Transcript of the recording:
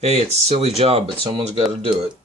Hey, it's a silly job, but someone's got to do it.